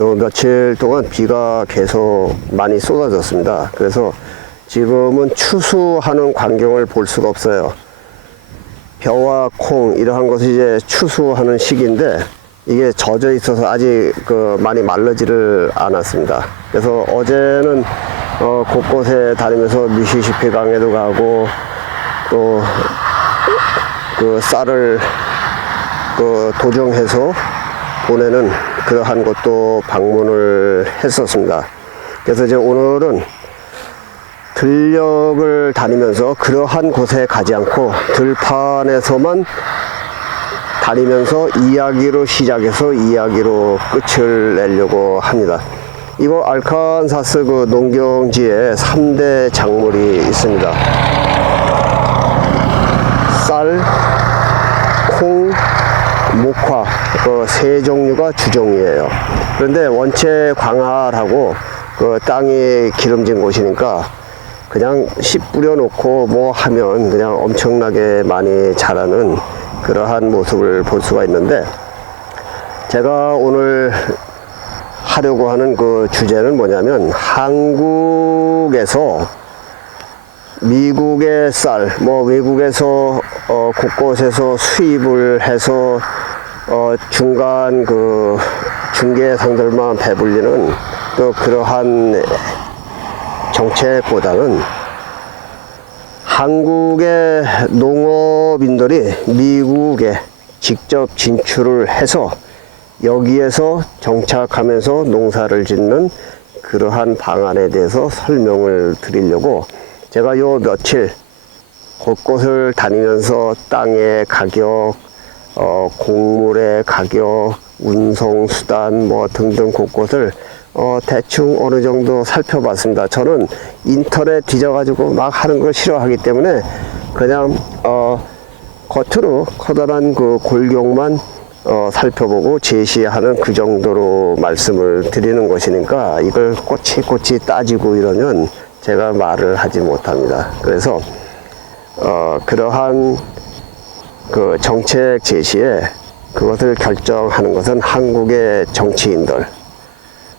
요 며칠 동안 비가 계속 많이 쏟아졌습니다. 그래서 지금은 추수하는 광경을 볼 수가 없어요. 벼와 콩 이러한 것이 이제 추수하는 시기인데 이게 젖어 있어서 아직 그 많이 말르지를 않았습니다. 그래서 어제는 어 곳곳에 다니면서 미시시피 강에도 가고 또 그 쌀을 그 도정해서 보내는 그러한 것도 방문을 했었습니다. 그래서 이제 오늘은 들녘을 다니면서 그러한 곳에 가지 않고 들판에서만 다니면서 이야기로 시작해서 이야기로 끝을 내려고 합니다. 이거 알칸사스 그 농경지에 3대 작물이 있습니다. 쌀, 콩, 목화 그 세 종류가 주종이에요. 그런데 원체 광활하고 그 땅이 기름진 곳이니까 그냥 씨 뿌려놓고 뭐 하면 그냥 엄청나게 많이 자라는 그러한 모습을 볼 수가 있는데 제가 오늘 하려고 하는 그 주제는 뭐냐면 한국에서 미국의 쌀, 뭐 외국에서 어, 곳곳에서 수입을 해서 어, 중간 그 중개상들만 배불리는 또 그러한 정책보다는 한국의 농업인들이 미국에 직접 진출을 해서 여기에서 정착하면서 농사를 짓는 그러한 방안에 대해서 설명을 드리려고 제가 요 며칠 곳곳을 다니면서 땅의 가격, 어, 곡물의 가격, 운송 수단 뭐 등등 곳곳을 어, 대충 어느 정도 살펴봤습니다. 저는 인터넷 뒤져가지고 막 하는 걸 싫어하기 때문에 그냥 어, 겉으로 커다란 그 골격만 어, 살펴보고 제시하는 그 정도로 말씀을 드리는 것이니까 이걸 꼬치꼬치 따지고 이러면 제가 말을 하지 못합니다. 그래서 어, 그러한 그 정책 제시에 그것을 결정하는 것은 한국의 정치인들,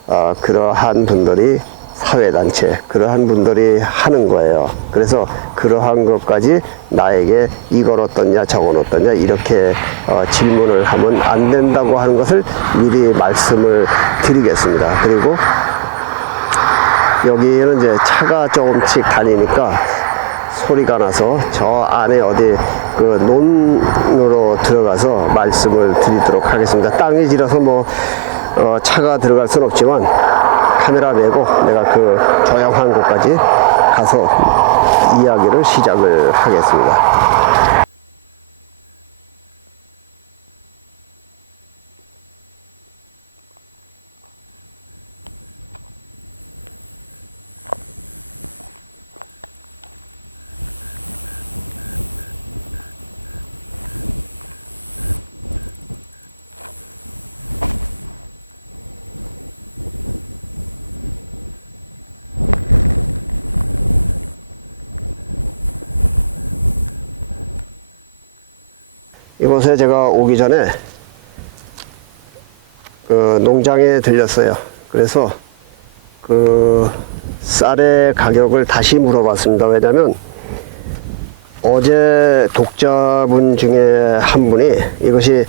어, 그러한 분들이 사회단체, 그러한 분들이 하는 거예요. 그래서 그러한 것까지 나에게 이건 어떻냐, 저건 어떻냐, 이렇게 어, 질문을 하면 안 된다고 하는 것을 미리 말씀을 드리겠습니다. 그리고 여기는 이제 차가 조금씩 다니니까 소리가 나서 저 안에 어디 그 논으로 들어가서 말씀을 드리도록 하겠습니다. 땅이 지라서 뭐 어, 차가 들어갈 순 없지만 카메라 메고 내가 그 조용한 곳까지 가서 이야기를 시작을 하겠습니다. 이곳에 제가 오기 전에 그 농장에 들렸어요. 그래서 그 쌀의 가격을 다시 물어봤습니다. 왜냐면 어제 독자분 중에 한 분이 이것이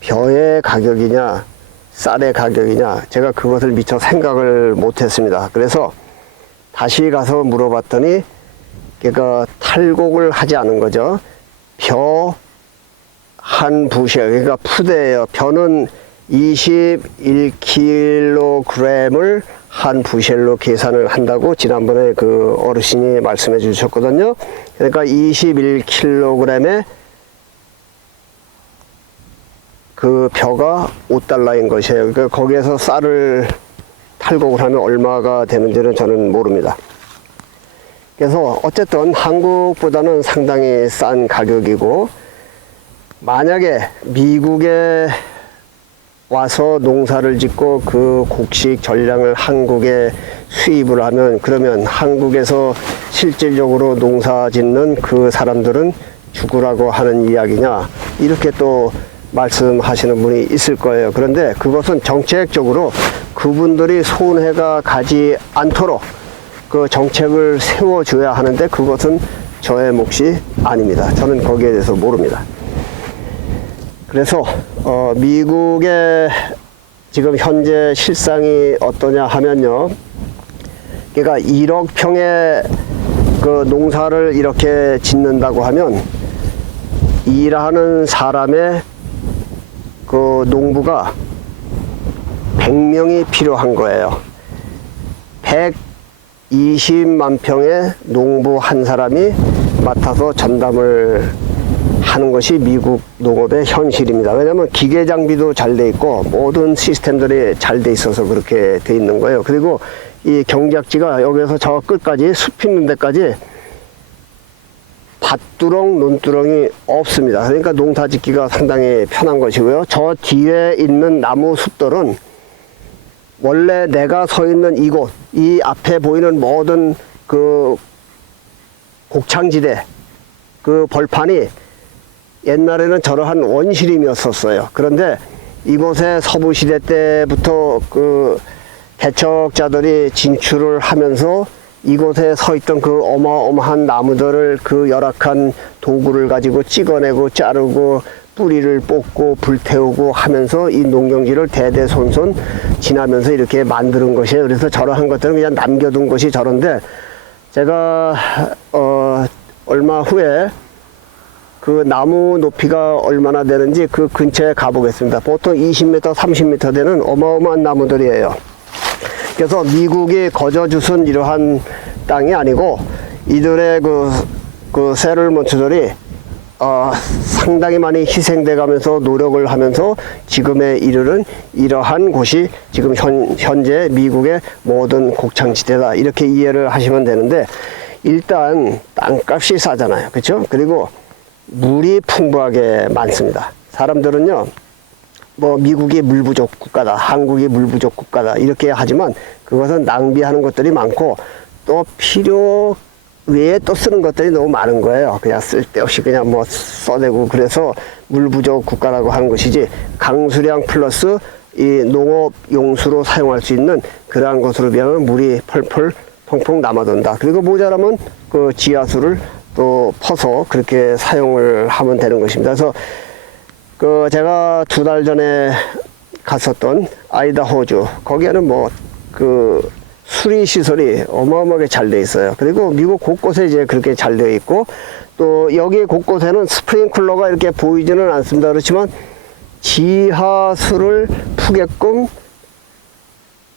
벼의 가격이냐 쌀의 가격이냐 제가 그것을 미처 생각을 못했습니다. 그래서 다시 가서 물어봤더니 그러니까 탈곡을 하지 않은 거죠. 벼 한 부실, 그러니까 푸대예요. 벼는 21kg을 한 부실로 계산을 한다고 지난번에 그 어르신이 말씀해 주셨거든요. 그러니까 21kg에 그 벼가 5달러인 것이에요. 그러니까 거기에서 쌀을 탈곡을 하면 얼마가 되는지는 저는 모릅니다. 그래서 어쨌든 한국보다는 상당히 싼 가격이고 만약에 미국에 와서 농사를 짓고 그 곡식 전량을 한국에 수입을 하면 그러면 한국에서 실질적으로 농사 짓는 그 사람들은 죽으라고 하는 이야기냐 이렇게 또 말씀하시는 분이 있을 거예요. 그런데 그것은 정책적으로 그분들이 손해가 가지 않도록 그 정책을 세워줘야 하는데 그것은 저의 몫이 아닙니다. 저는 거기에 대해서 모릅니다. 그래서 어, 미국의 지금 현재 실상이 어떠냐 하면요. 그러니까 1억 평의 그 농사를 이렇게 짓는다고 하면 일하는 사람의 그 농부가 100명이 필요한 거예요. 120만 평의 농부 한 사람이 맡아서 전담을 하는 것이 미국 농업의 현실입니다. 왜냐하면 기계 장비도 잘 돼 있고 모든 시스템들이 잘 돼 있어서 그렇게 돼 있는 거예요. 그리고 이 경작지가 여기서 저 끝까지 숲 있는 데까지 밭두렁, 논두렁이 없습니다. 그러니까 농사 짓기가 상당히 편한 것이고요. 저 뒤에 있는 나무 숲들은 원래 내가 서 있는 이곳, 이 앞에 보이는 모든 그 곡창지대, 그 벌판이 옛날에는 저러한 원시림이었었어요. 그런데 이곳에 서부시대 때부터 그 개척자들이 진출을 하면서 이곳에 서 있던 그 어마어마한 나무들을 그 열악한 도구를 가지고 찍어내고 자르고 뿌리를 뽑고 불태우고 하면서 이 농경지를 대대손손 지나면서 이렇게 만드는 것이에요. 그래서 저러한 것들은 그냥 남겨둔 것이 저런데 제가 어 얼마 후에 그 나무 높이가 얼마나 되는지 그 근처에 가보겠습니다. 보통 20m, 30m 되는 어마어마한 나무들이에요. 그래서 미국이 거저 주순 이러한 땅이 아니고 이들의 그, 그 세를먼트들이 어, 상당히 많이 희생돼 가면서 노력을 하면서 지금에 이르는 이러한 곳이 지금 현, 현재 미국의 모든 곡창지대다. 이렇게 이해를 하시면 되는데 일단 땅값이 싸잖아요. 그렇죠 그리고 물이 풍부하게 많습니다. 사람들은요 뭐 미국이 물 부족 국가다, 한국이 물 부족 국가다 이렇게 하지만 그것은 낭비하는 것들이 많고 또 필요 외에 또 쓰는 것들이 너무 많은 거예요. 그냥 쓸데없이 그냥 뭐 써대고 그래서 물 부족 국가라고 하는 것이지 강수량 플러스 이 농업 용수로 사용할 수 있는 그러한 것으로 비하면 물이 펄펄 펑펑 남아돈다. 그리고 모자라면 그 지하수를 또 퍼서 그렇게 사용을 하면 되는 것입니다. 그래서 그 제가 두 달 전에 갔었던 아이다호주 거기에는 뭐그 수리 시설이 어마어마하게 잘 돼 있어요. 그리고 미국 곳곳에 이제 그렇게 잘 되어 있고 또 여기 곳곳에는 스프링클러가 이렇게 보이지는 않습니다. 그렇지만 지하수를 푸게끔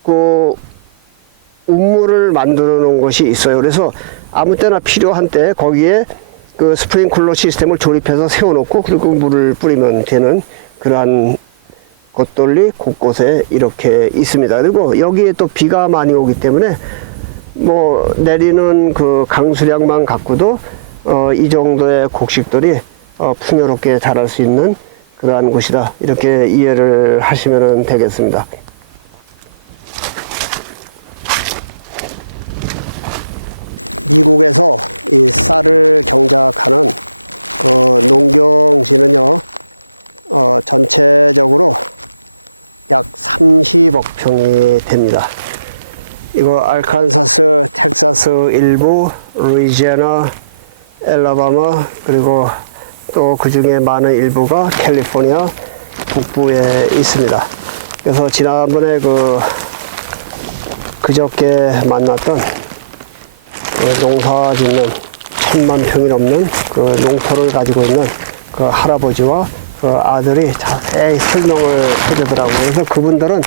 그 운물을 만들어 놓은 것이 있어요. 그래서 아무 때나 필요한 때 거기에 그 스프링클러 시스템을 조립해서 세워놓고 그리고 물을 뿌리면 되는 그러한 곳들이 곳곳에 이렇게 있습니다. 그리고 여기에 또 비가 많이 오기 때문에 뭐 내리는 그 강수량만 갖고도 어, 이 정도의 곡식들이 어, 풍요롭게 자랄 수 있는 그러한 곳이다. 이렇게 이해를 하시면 되겠습니다. 목평이 됩니다. 이거 알칸사스, 텍사스 일부, 루이지애나, 엘라바마 그리고 또 그 중에 많은 일부가 캘리포니아 북부에 있습니다. 그래서 지난번에 그 그저께 만났던 그 농사 짓는 천만 평이 넘는 그 농토를 가지고 있는 그 할아버지와 그 아들이 자세히 설명을 해주더라고요. 그래서 그분들은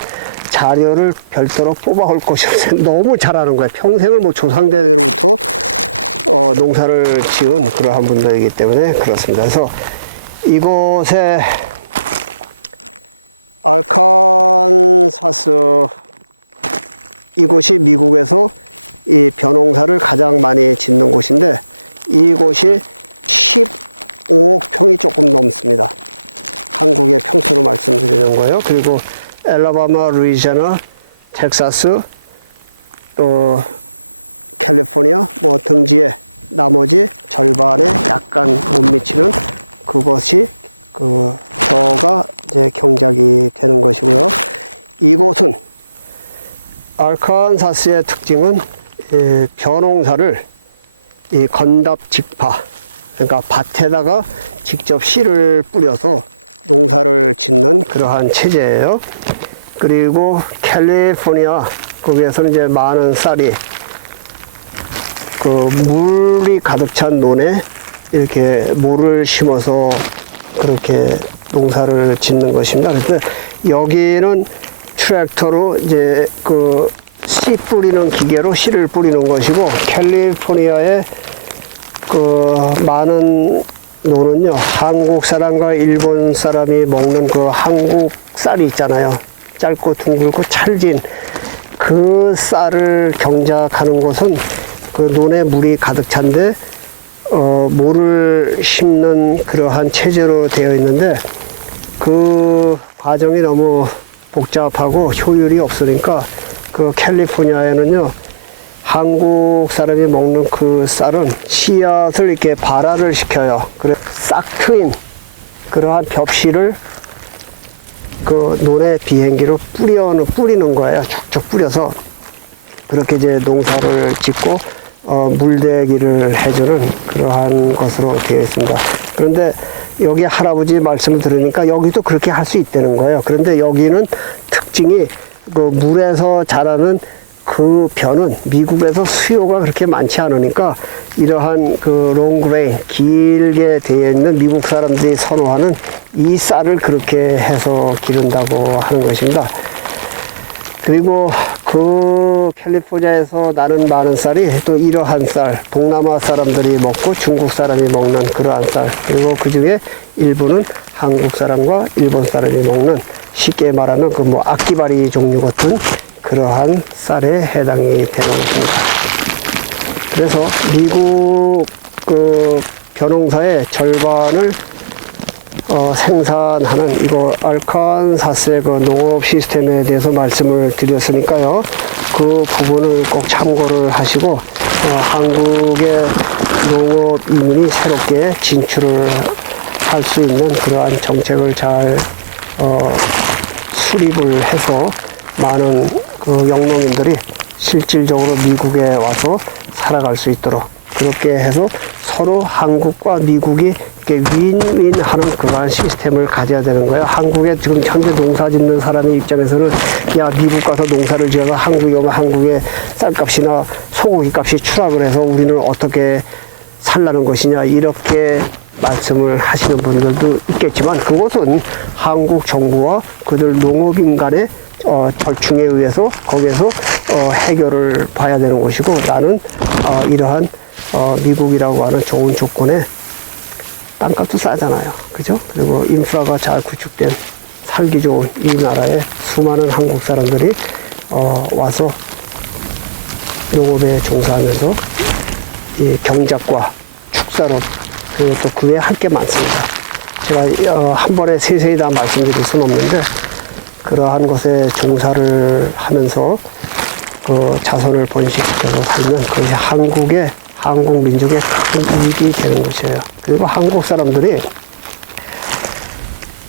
자료를 별도로 뽑아올 것이 없어요. 너무 잘하는 거예요. 평생을 뭐 조상대 어, 농사를 지은 그러한 분들이기 때문에 그렇습니다. 그래서 이곳에 알카마스 이곳이 미국에서 가장 많이 짓는 곳인데 이곳이 말씀드리는 거예요. 그리고 엘라바마, 루이지아나, 텍사스, 또 캘리포니아 뭐 등지에 나머지 절반에 약간 못 미치는 그것이 그 이렇게 되고 이곳은 알칸사스의 특징은 이 벼농사를 이 건답 직파 그러니까 밭에다가 직접 씨를 뿌려서 그러한 체제예요. 그리고 캘리포니아 거기에서는 이제 많은 쌀이 그 물이 가득 찬 논에 이렇게 모를 심어서 그렇게 농사를 짓는 것입니다. 그래서 여기는 트랙터로 이제 그 씨 뿌리는 기계로 씨를 뿌리는 것이고 캘리포니아의 그 많은 논은요 한국 사람과 일본 사람이 먹는 그 한국 쌀이 있잖아요. 짧고 둥글고 찰진 그 쌀을 경작하는 곳은 그 논에 물이 가득 찬데 어, 모를 심는 그러한 체제로 되어 있는데 그 과정이 너무 복잡하고 효율이 없으니까 그 캘리포니아에는요 한국 사람이 먹는 그 쌀은 씨앗을 이렇게 발화를 시켜요. 그래 싹 트인 그러한 벽실을 그 논에 비행기로 뿌려 뿌리는 거예요. 쭉쭉 뿌려서 그렇게 이제 농사를 짓고 어, 물대기를 해주는 그러한 것으로 되어 있습니다. 그런데 여기 할아버지 말씀을 들으니까 여기도 그렇게 할 수 있다는 거예요. 그런데 여기는 특징이 그 물에서 자라는 그 벼는 미국에서 수요가 그렇게 많지 않으니까 이러한 그 롱그레인 길게 되어 있는 미국 사람들이 선호하는 이 쌀을 그렇게 해서 기른다고 하는 것입니다. 그리고 그 캘리포니아에서 나는 많은 쌀이 또 이러한 쌀, 동남아 사람들이 먹고 중국 사람이 먹는 그러한 쌀, 그리고 그 중에 일부는 한국 사람과 일본 사람이 먹는 쉽게 말하는 그 뭐 악기바리 종류 같은 그러한 쌀에 해당이 되는 것입니다. 그래서 미국 그 벼농사의 절반을 어, 생산하는 이거 알칸사스의 그 농업 시스템에 대해서 말씀을 드렸으니까요. 그 부분을 꼭 참고를 하시고 어, 한국의 농업 이민이 새롭게 진출을 할 수 있는 그러한 정책을 잘 어, 수립을 해서 많은 그 영농인들이 실질적으로 미국에 와서 살아갈 수 있도록 그렇게 해서 서로 한국과 미국이 이렇게 윈윈하는 그러한 시스템을 가져야 되는 거예요. 한국에 지금 현재 농사 짓는 사람의 입장에서는 야 미국 가서 농사를 지어서 한국에 오면 한국의 쌀값이나 소고기 값이 추락을 해서 우리는 어떻게 살라는 것이냐 이렇게 말씀을 하시는 분들도 있겠지만 그것은 한국 정부와 그들 농업인 간의 어, 절충에 의해서 거기에서 어, 해결을 봐야 되는 것이고 나는 어, 이러한 어, 미국이라고 하는 좋은 조건에 땅값도 싸잖아요. 그죠? 그리고 인프라가 잘 구축된 살기 좋은 이 나라에 수많은 한국 사람들이 어, 와서 농업에 종사하면서 이 경작과 축산업 그리고 또그할게 많습니다. 제가 어, 한 번에 세세히 다 말씀드릴 수는 없는데 그러한 것에 종사를 하면서 그 자손을 번식시켜서 살면 그것이 한국의 한국 민족의 큰 이익이 되는 것이에요. 그리고 한국 사람들이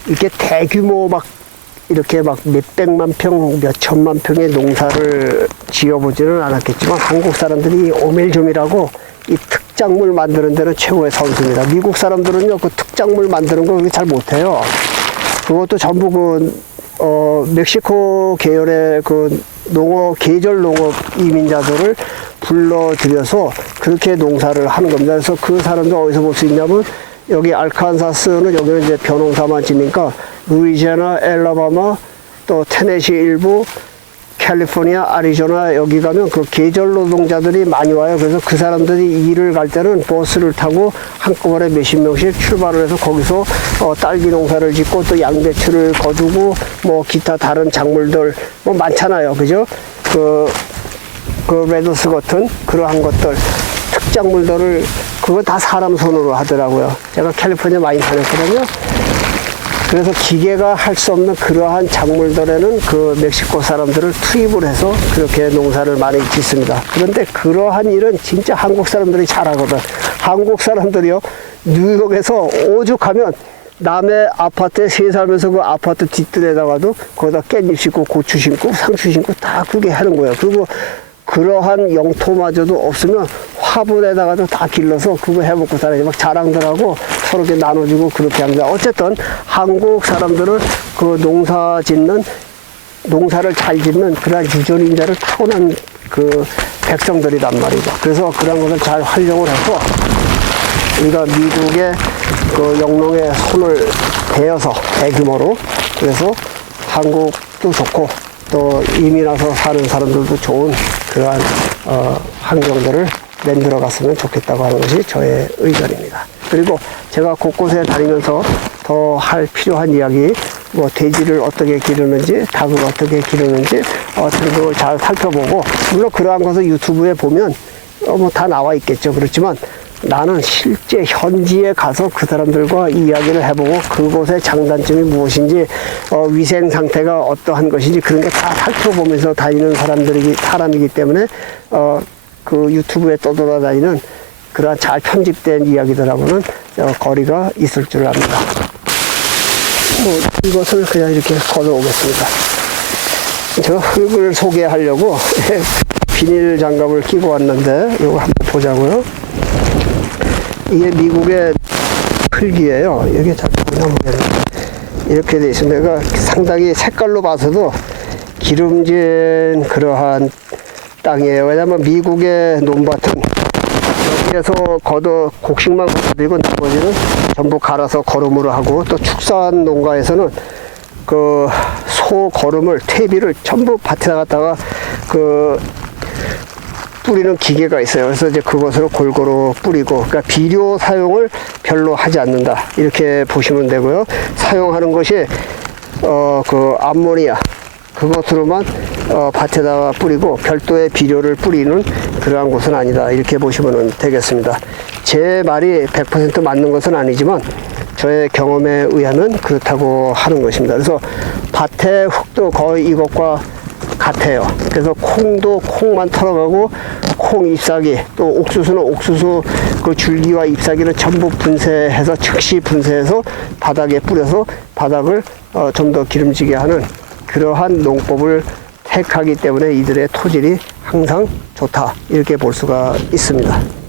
이렇게 대규모 막 이렇게 막 몇백만 평, 몇천만 평의 농사를 지어보지는 않았겠지만 한국 사람들이 오멜좀이라고 이 특작물 만드는 데는 최고의 선수입니다. 미국 사람들은요, 그 특작물 만드는 걸 잘 못해요. 그것도 전부 그, 어, 멕시코 계열의 그 농업, 계절 농업 이민자들을 불러들여서 그렇게 농사를 하는 겁니다. 그래서 그 사람들 어디서 볼 수 있냐면 여기 알칸사스는 여기는 이제 벼농사만 짓니까 루이지애나, 엘라바마, 또 테네시 일부, 캘리포니아, 아리조나 여기 가면 그 계절 노동자들이 많이 와요. 그래서 그 사람들이 일을 갈 때는 버스를 타고 한꺼번에 몇십 명씩 출발을 해서 거기서 어, 딸기 농사를 짓고 또 양배추를 거두고 뭐 기타 다른 작물들 뭐 많잖아요. 그죠? 그, 그 레드스 같은 그러한 것들 특작물들을 그거 다 사람 손으로 하더라고요. 제가 캘리포니아 많이 다녔거든요. 그래서 기계가 할 수 없는 그러한 작물들에는 그 멕시코 사람들을 투입을 해서 그렇게 농사를 많이 짓습니다. 그런데 그러한 일은 진짜 한국 사람들이 잘하거든. 한국 사람들이요, 뉴욕에서 오죽하면 남의 아파트에 세 살면서 그 아파트 뒷뜰에다가도 거기다 깻잎 심고 고추 심고 상추 심고 다 그게 하는 거예요. 그리고 그러한 영토마저도 없으면 화분에다가도 다 길러서 그거 해먹고 살아요. 막 자랑들하고 서로 이렇게 나눠주고 그렇게 합니다. 어쨌든 한국 사람들은 그 농사 짓는 농사를 잘 짓는 그러한 유전인자를 타고난 그 백성들이란 말이죠. 그래서 그런 것을 잘 활용을 해서 우리가 미국의 그 영농에 손을 대어서 대규모로 그래서 한국도 좋고 또 이민 와서 사는 사람들도 좋은 그러한 어, 환경들을 만들어 갔으면 좋겠다고 하는 것이 저의 의견입니다. 그리고 제가 곳곳에 다니면서 더 할 필요한 이야기, 뭐 돼지를 어떻게 기르는지, 닭을 어떻게 기르는지 어떤 걸잘 살펴보고 물론 그러한 것을 유튜브에 보면 어, 뭐 다 나와 있겠죠. 그렇지만 나는 실제 현지에 가서 그 사람들과 이야기를 해보고 그곳의 장단점이 무엇인지 어, 위생 상태가 어떠한 것인지 그런 게 다 살펴보면서 다니는 사람들이기 사람이기 때문에 어, 그 유튜브에 떠돌아다니는 그러한 잘 편집된 이야기들하고는 어, 거리가 있을 줄 압니다. 뭐 이것을 그냥 이렇게 걸어오겠습니다. 제가 흙을 소개하려고 비닐 장갑을 끼고 왔는데 이거 한번 보자고요. 이게 미국의 흙이에요. 이게 잘 모르겠는데 이렇게 돼 있습니다. 그러니까 상당히 색깔로 봐서도 기름진 그러한 땅이에요. 왜냐하면 미국의 논밭은 여기에서 걷어 곡식만 걷어들이고 나머지는 전부 갈아서 거름으로 하고 또 축산 농가에서는 그 소 거름을 퇴비를 전부 밭에다 갖다가 그 뿌리는 기계가 있어요. 그래서 이제 그것으로 골고루 뿌리고, 그러니까 비료 사용을 별로 하지 않는다. 이렇게 보시면 되고요. 사용하는 것이, 어, 그 암모니아. 그것으로만, 어, 밭에다가 뿌리고, 별도의 비료를 뿌리는 그러한 곳은 아니다. 이렇게 보시면 되겠습니다. 제 말이 100% 맞는 것은 아니지만, 저의 경험에 의하면 그렇다고 하는 것입니다. 그래서 밭의 흙도 거의 이것과 같아요. 그래서 콩도 콩만 털어가고 콩 잎사귀 또 옥수수는 옥수수 그 줄기와 잎사귀를 전부 분쇄해서 즉시 분쇄해서 바닥에 뿌려서 바닥을 어, 좀 더 기름지게 하는 그러한 농법을 택하기 때문에 이들의 토질이 항상 좋다 이렇게 볼 수가 있습니다.